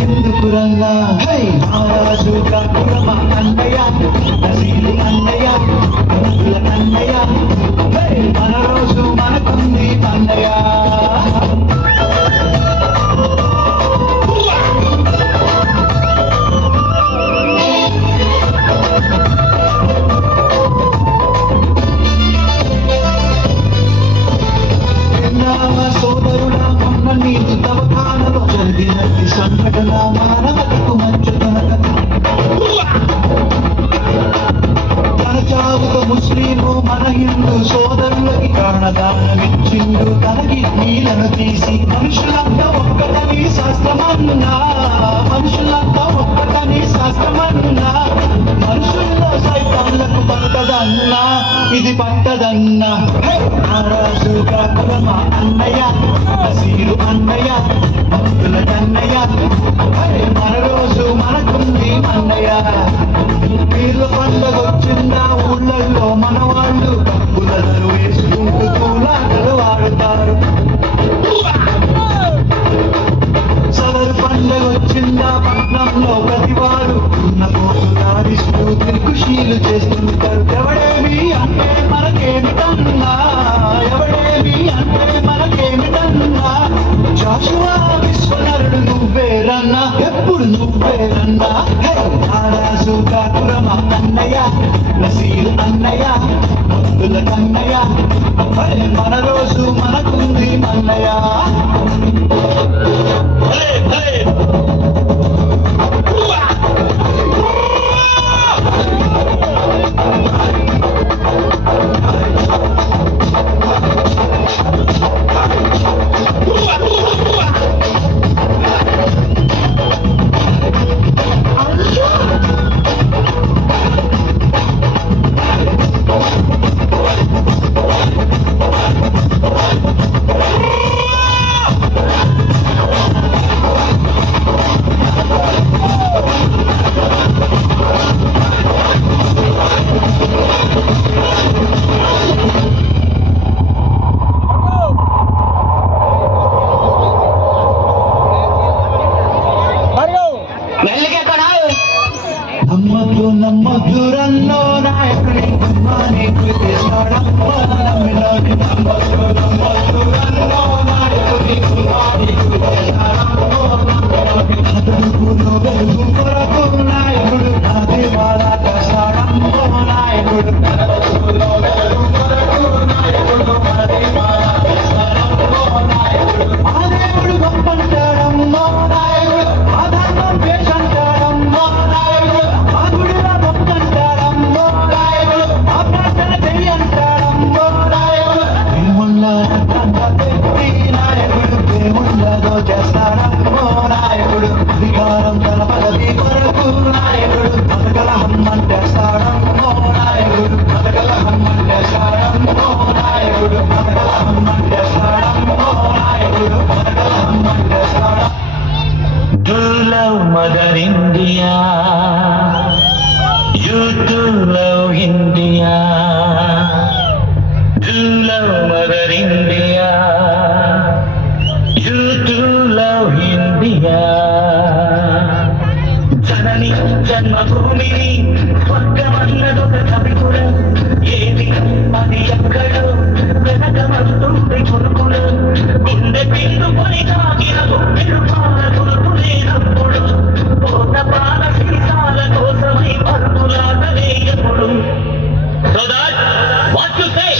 ఎందుకురన్నా మహారాజు కాకురమ అన్నయ్య నసీలు అన్నయ్య భక్తుల అన్నయ్య మన రోజు మనకుంది అన్నయ్య సోదరుడా మొన్న నీకు తవఖానలో జరిగినది సంఘటన మానవతకు మంచుతనక తన చావుకు ముస్లిము మన హిందూ సోదరులకి ప్రాణదానమిచ్చిండు తన కిడ్నీలను తీసి మనుషులంతా ఒక్కటని శాస్త్రమన్నా మనుషులంతా ఒక్కటని శాస్త్రమన్నా మనుషుల్లో సైతాన్లకు పట్టదన్నా ఇది పట్టదన్నా మహారాజు కాకురమ అన్నయ్య నసీరు అన్నయ్య భక్తుల కన్నయ్య మన రోజు మనకుంది అన్నయ్య వీళ్ళ పండుగ వచ్చిందా ఊళ్ళల్లో మన వాళ్ళు డబ్బులను వేసుకుంటూ పూలాటలు ఆడుతారు సదరు పండుగ వచ్చిందా పట్నంలో ప్రతివాడు ఉన్న పోటు దారిస్తూ తిరుగుశీలు చేస్తుంటారు ఎవడేమి అంటే మనకేమిటన్నా ఎవడేమి అంటే మనకేమిటన్నా జాషువా విశ్వనరుడు నువ్వేరన్నా ఎప్పుడు నువ్వేరన్నా మహారాజు కాకురమ అన్నయ్య నసీరు అన్నయ్య భక్తుల కన్నయ్య మన రోజు మనకుంది అన్నయ్య నమ్మదురన్నో నాయకుడి నీకు చేస్తాడమ్మో నమ్మినోని నమ్మదురన్నో నాయకుడి నీకు చేస్తాడమ్మో అతడుకులో వెలుగు కొరకు నాయకుడు నా దేవాలా చేస్తాడమ్మో నాయకుడు అతడుకులో వెలుగు కొరకు నాయకుడు నా దేవాలా చేస్తాడమ్మో నాయకుడు ఆ దేవుడు గొప్పంటాడమ్మో నాయకుడు ఆ ధర్మం పేషంటాడమ్మో నాయకుడు ఆ గుడిలో గొప్పంటాడమ్మో నాయకుడు ఆ ప్రార్థన చెయ్యంటాడమ్మో నాయకుడు దేవుళ్ళ వ్యక్తి నాయకుడు దేవుళ్ళతో చేస్తాడమ్మో నాయకుడు అధికారం తన పదవి కొరకు నాయకుడు మతకలహం అంటేస్తాడమ్మో నాయకుడు మతకలహం అంటేస్తాడమ్మో నాయకుడు మతకలహం అంటేస్తాడమ్మో నాయకుడు మతకలహం అంటేస్తాడు Do love Mother India, you do love India, do love Mother India, you do love India. జనని జన్మభూమిని స్వర్గమన్నదొక కవికుల ఏది అది ఎక్కడో వెనకమంటుంది కొడుకుల గుండె పిండుకొని తాగిన గుండెలు పాల కొడుకు లేనప్పుడు పోత పాల సీసాల కోసమై పరుగులాట వేయప్పుడు So that what you say?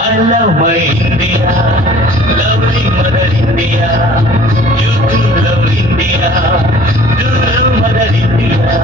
I love my India, lovely Mother India. You too love India, you love Mother India.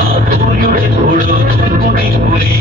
ఆ సూర్యుడెప్పుడు తూర్పు దిక్కునే